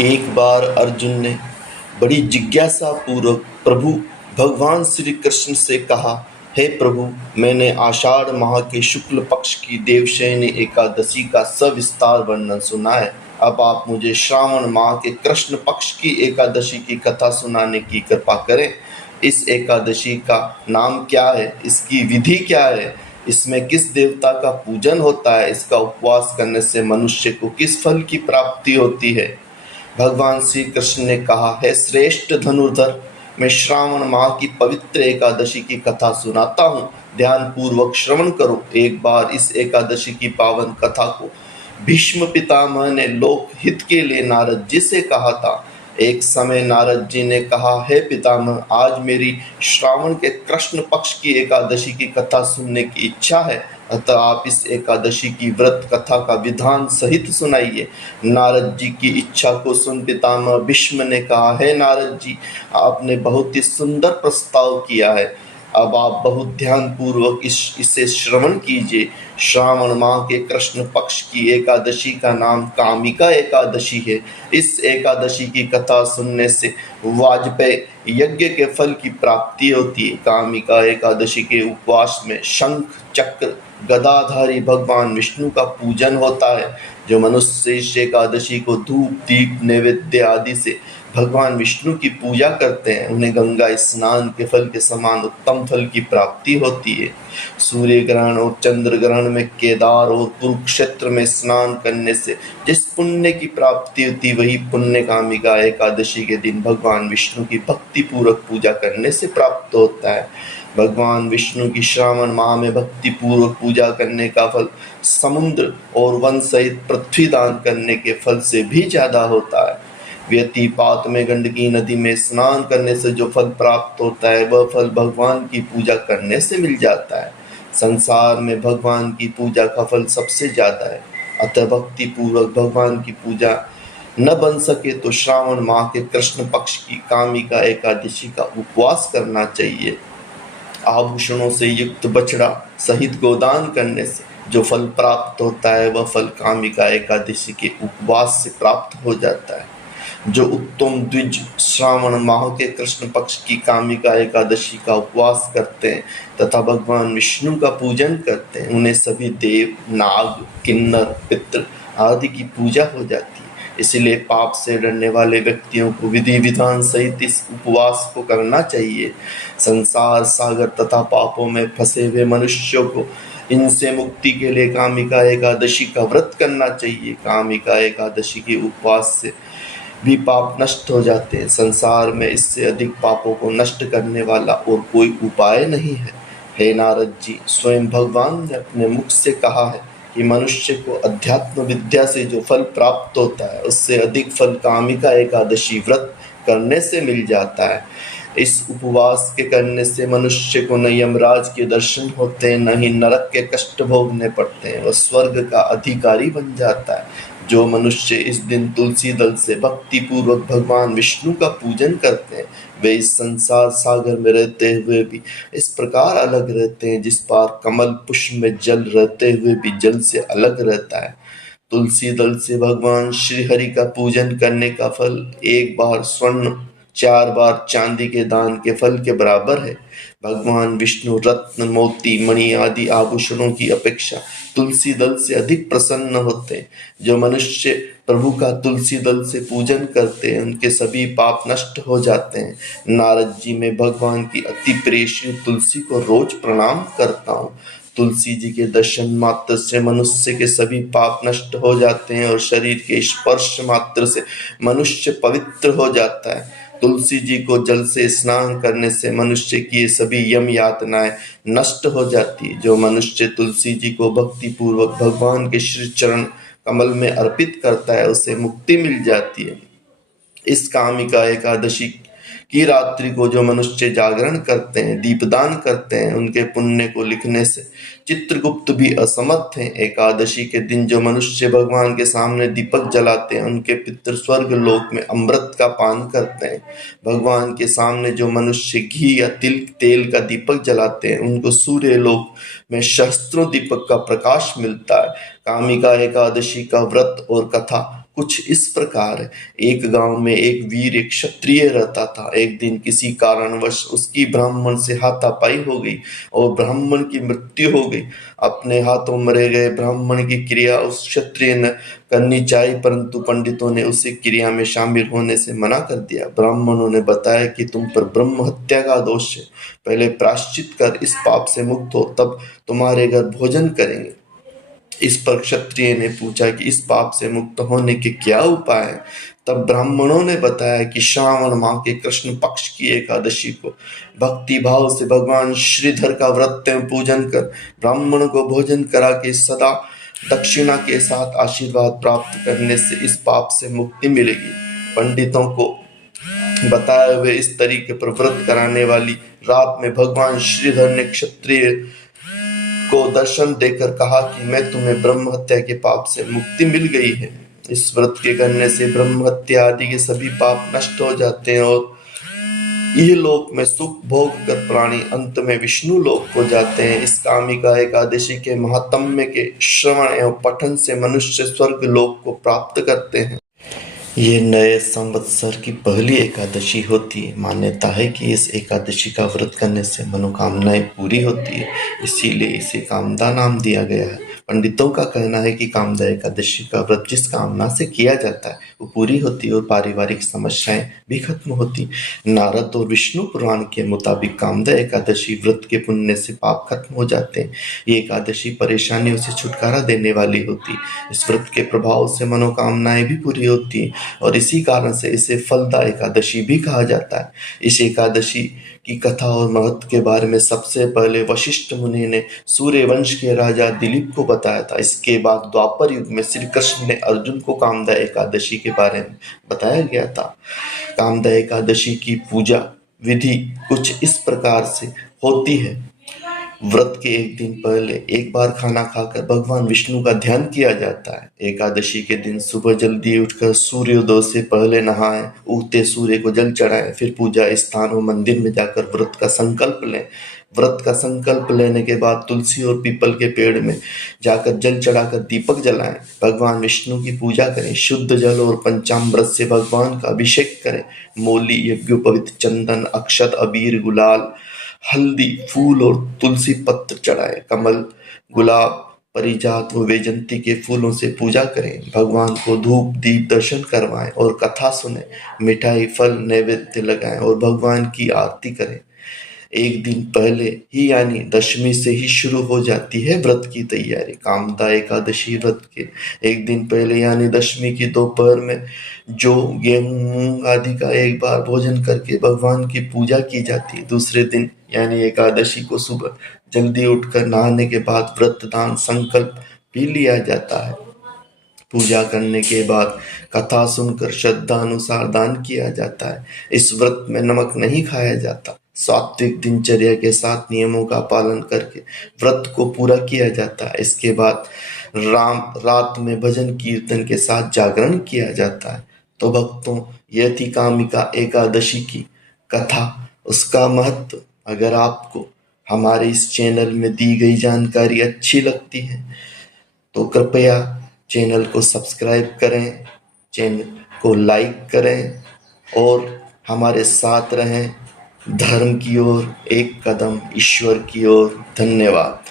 एक बार अर्जुन ने बड़ी जिज्ञासा पूर्वक प्रभु भगवान श्री कृष्ण से कहा, हे प्रभु, मैंने आषाढ़ माह के शुक्ल पक्ष की देवशयनी एकादशी का सविस्तार वर्णन सुना है। अब आप मुझे श्रावण माह के कृष्ण पक्ष की एकादशी की कथा सुनाने की कृपा करें। इस एकादशी का नाम क्या है? इसकी विधि क्या है? इसमें किस देवता का पूजन होता है? इसका उपवास करने से मनुष्य को किस फल की प्राप्ति होती है? भगवान श्री कृष्ण ने कहा, है श्रेष्ठ धनुर्धर, मैं श्रावण माह की पवित्र एकादशी की कथा सुनाता हूँ। ध्यान पूर्वक श्रवण करो। एक बार इस एकादशी की पावन कथा को भीष्म पितामह ने लोक हित के लिए नारद जी से कहा था। एक समय नारद जी ने कहा, हे पितामह, आज मेरी श्रावण के कृष्ण पक्ष की एकादशी की कथा सुनने की इच्छा है, अतः आप इस एकादशी की व्रत कथा का विधान सहित सुनाइए। नारद जी की इच्छा को सुन पितामह भीष्म ने कहा, हे नारद जी, आपने बहुत ही सुंदर प्रस्ताव किया है। अब आप बहुत ध्यान पूर्वक इसे श्रवण कीजिए। श्रावण माह के कृष्ण पक्ष की एकादशी का नाम कामिका एकादशी है। इस एकादशी की कथा सुनने से वाजपेयी यज्ञ के फल की प्राप्ति होती है। कामिका एकादशी के उपवास में शंख चक्र गदाधारी भगवान विष्णु का पूजन होता है। जो मनुष्य इस एकादशी को धूप दीप नैवेद्य आदि से भगवान विष्णु की पूजा करते हैं, उन्हें गंगा स्नान के फल के समान उत्तम फल की प्राप्ति होती है। सूर्य ग्रहण और चंद्र ग्रहण में केदार और कुरुक्षेत्र में स्नान करने से जिस पुण्य की प्राप्ति होती, वही पुण्य कामिका एकादशी के दिन भगवान विष्णु की भक्ति पूर्वक पूजा करने से प्राप्त होता है। भगवान विष्णु की श्रावण माह में भक्ति पूर्वक पूजा करने का फल समुद्र और वन सहित पृथ्वी दान करने के फल से भी ज्यादा होता है। व्यतिपात में गंडकी नदी में स्नान करने से जो फल प्राप्त होता है, वह फल भगवान की पूजा करने से मिल जाता है। संसार में भगवान की पूजा का फल सबसे ज्यादा है, अतः भक्ति पूर्वक भगवान की पूजा न बन सके तो श्रावण माह के कृष्ण पक्ष की कामिका एकादशी का उपवास करना चाहिए। आभूषणों से युक्त बछड़ा सहित गोदान करने से जो फल प्राप्त होता है, वह फल कामिका एकादशी के उपवास से प्राप्त हो जाता है। जो उत्तम द्विज श्रावण माह के कृष्ण पक्ष की कामिका एकादशी का उपवास करते हैं तथा भगवान विष्णु का पूजन करते हैं, उन्हें सभी देव, नाग, किन्नर, पितृ आदि की पूजा हो जाती है। इसलिए पाप से डरने वाले व्यक्तियों को विधि विधान सहित इस उपवास को करना चाहिए। संसार सागर तथा पापों में फंसे हुए मनुष्यों को इनसे मुक्ति के लिए कामिका एकादशी का व्रत करना चाहिए। कामिका एकादशी के उपवास से भी पाप नष्ट हो जाते हैं। संसार में इससे अधिक पापों को नष्ट करने वाला और कोई उपाय नहीं है। हे नारद जी, स्वयं भगवान ने अपने मुख से कहा है कि मनुष्य को अध्यात्म विद्या से जो फल प्राप्त होता है, उससे अधिक फल कामिका एकादशी व्रत करने से मिल जाता है। इस उपवास के करने से मनुष्य को न यमराज के दर्शन होते हैं, न ही नरक के कष्ट भोगने पड़ते हैं, वह स्वर्ग का अधिकारी बन जाता है। जो मनुष्य इस दिन तुलसी दल से भक्ति पूर्वक भगवान विष्णु का पूजन करते हैं, वे इस संसार सागर में रहते हुए भी इस प्रकार अलग रहते हैं जिस पार कमल पुष्प में जल रहते हुए भी जल से अलग रहता है। तुलसी दल से भगवान श्री हरि का पूजन करने का फल एक बार स्वर्ण, 4 बार चांदी के दान के फल के बराबर है। भगवान विष्णु रत्न, मोती, मणि आदि आभूषणों की अपेक्षा तुलसी दल से अधिक प्रसन्न होते हैं। जो मनुष्य प्रभु का तुलसी दल से पूजन करते हैं, उनके सभी पाप नष्ट हो जाते हैं। नारद जी, मैं भगवान की अति प्रिय श्री तुलसी को रोज प्रणाम करता हूँ। तुलसी जी के दर्शन मात्र से मनुष्य के सभी पाप नष्ट हो जाते हैं और शरीर के स्पर्श मात्र से मनुष्य पवित्र हो जाता है। तुलसी जी को जल से स्नान करने से मनुष्य की ये सभी यम यातनाएं नष्ट हो जाती है। जो मनुष्य तुलसी जी को भक्ति पूर्वक भगवान के श्री चरण कमल में अर्पित करता है, उसे मुक्ति मिल जाती है। इस कामिका एकादशी की रात्रि को जो मनुष्य जागरण करते हैं, दीपदान करते हैं, उनके पुण्य को लिखने से चित्रगुप्त भी असमर्थ हैं। एकादशी के दिन जो मनुष्य भगवान के सामने दीपक जलाते हैं, उनके पितृ स्वर्ग लोक में अमृत का पान करते हैं। भगवान के सामने जो मनुष्य घी या तिल तेल का दीपक जलाते हैं, उनको सूर्य लोक में सहस्त्रों दीपक का प्रकाश मिलता है। कामिका एकादशी का व्रत और कथा कुछ इस प्रकार है। एक गांव में एक वीर, एक क्षत्रिय रहता था। एक दिन किसी कारणवश उसकी ब्राह्मण से हाथापाई हो गई और ब्राह्मण की मृत्यु हो गई। अपने हाथों मरे गए ब्राह्मण की क्रिया उस क्षत्रिय ने करनी चाहिए, परंतु पंडितों ने उसे क्रिया में शामिल होने से मना कर दिया। ब्राह्मणों ने बताया कि तुम पर ब्रह्म हत्या का दोष है, पहले प्रायश्चित कर इस पाप से मुक्त हो, तब तुम्हारे घर भोजन करेंगे। इस पर क्षत्रिय ने पूछा कि इस पाप से मुक्त होने के क्या उपाय हैं? तब ब्राह्मणों ने बताया कि श्रावण माह के कृष्ण पक्ष की एकादशी को भक्ति भाव से भगवान श्रीधर का व्रत एवं पूजन कर ब्राह्मण को भोजन करा के सदा दक्षिणा के साथ आशीर्वाद प्राप्त करने से इस पाप से मुक्ति मिलेगी। पंडितों को बताए हुए इस तरीके पर व्रत कराने वाली रात में भगवान श्रीधर ने क्षत्रिय को दर्शन देकर कहा कि मैं तुम्हें ब्रह्म हत्या के पाप से मुक्ति मिल गई है। इस व्रत के करने से ब्रह्म हत्या आदि के सभी पाप नष्ट हो जाते हैं और यह लोक में सुख भोग कर प्राणी अंत में विष्णु लोक को जाते हैं। इस कामिका एकादशी के महात्म्य के श्रवण एवं पठन से मनुष्य स्वर्ग लोक को प्राप्त करते हैं। ये नए संवत्सर की पहली एकादशी होती है। मान्यता है कि इस एकादशी का व्रत करने से मनोकामनाएं पूरी होती है, इसीलिए इसे कामदा नाम दिया गया है। पंडितों का कहना है कि कामदा एकादशी का व्रत जिस कामना से किया जाता है वो पूरी होती है और पारिवारिक समस्याएं भी खत्म होती। नारद और विष्णु पुराण के मुताबिक कामदा एकादशी व्रत के पुण्य से पाप खत्म हो जाते हैं। ये एकादशी परेशानियों से छुटकारा देने वाली होती। इस व्रत के प्रभाव से मनोकामनाएं भी पूरी होती है और इसी कारण से इसे फलदा एकादशी भी कहा जाता है। इस एकादशी की कथा और महत्व के बारे में सबसे पहले वशिष्ठ मुनि ने सूर्य वंश के राजा दिलीप को बताया था। इसके बाद द्वापर युग में श्री कृष्ण ने अर्जुन को कामदा एकादशी के बारे में बताया गया था। कामदा एकादशी की पूजा विधि कुछ इस प्रकार से होती है। व्रत के एक दिन पहले एक बार खाना खाकर भगवान विष्णु का ध्यान किया जाता है। एकादशी के दिन सुबह जल्दी उठकर सूर्योदय से पहले नहाएं, उगते सूर्य को जल चढ़ाएं, फिर पूजा स्थान और मंदिर में जाकर व्रत का संकल्प लें। व्रत का संकल्प लेने के बाद तुलसी और पीपल के पेड़ में जाकर जल चढ़ाकर दीपक जलाएं, भगवान विष्णु की पूजा करें, शुद्ध जल और पंचामृत से भगवान का अभिषेक करें। मोली, यज्ञोपवीत, चंदन, अक्षत, अबीर, गुलाल, हल्दी, फूल और तुलसी पत्र चढ़ाएं। कमल, गुलाब, परिजात व वैजंती के फूलों से पूजा करें। भगवान को धूप दीप दर्शन करवाएं और कथा सुने। मिठाई फल नैवेद्य लगाएं और भगवान की आरती करें। एक दिन पहले ही यानी दशमी से ही शुरू हो जाती है व्रत की तैयारी। कामदा एकादशी व्रत के एक दिन पहले यानी दशमी की दोपहर में जो गेहूं मूंग आदि का एक बार भोजन करके भगवान की पूजा की जाती है। दूसरे दिन यानी एकादशी को सुबह जल्दी उठकर नहाने के बाद व्रत दान संकल्प भी लिया जाता है। पूजा करने के बाद कथा सुनकर श्रद्धा अनुसार दान किया जाता है। इस व्रत में नमक नहीं खाया जाता। सात्विक दिनचर्या के साथ नियमों का पालन करके व्रत को पूरा किया जाता है। इसके बाद रात में भजन कीर्तन के साथ जागरण किया जाता है। तो भक्तों, यह थी कामिका एकादशी की कथा, उसका महत्व। अगर आपको हमारे इस चैनल में दी गई जानकारी अच्छी लगती है तो कृपया चैनल को सब्सक्राइब करें, चैनल को लाइक करें और हमारे साथ रहें धर्म की ओर, एक कदम ईश्वर की ओर। धन्यवाद।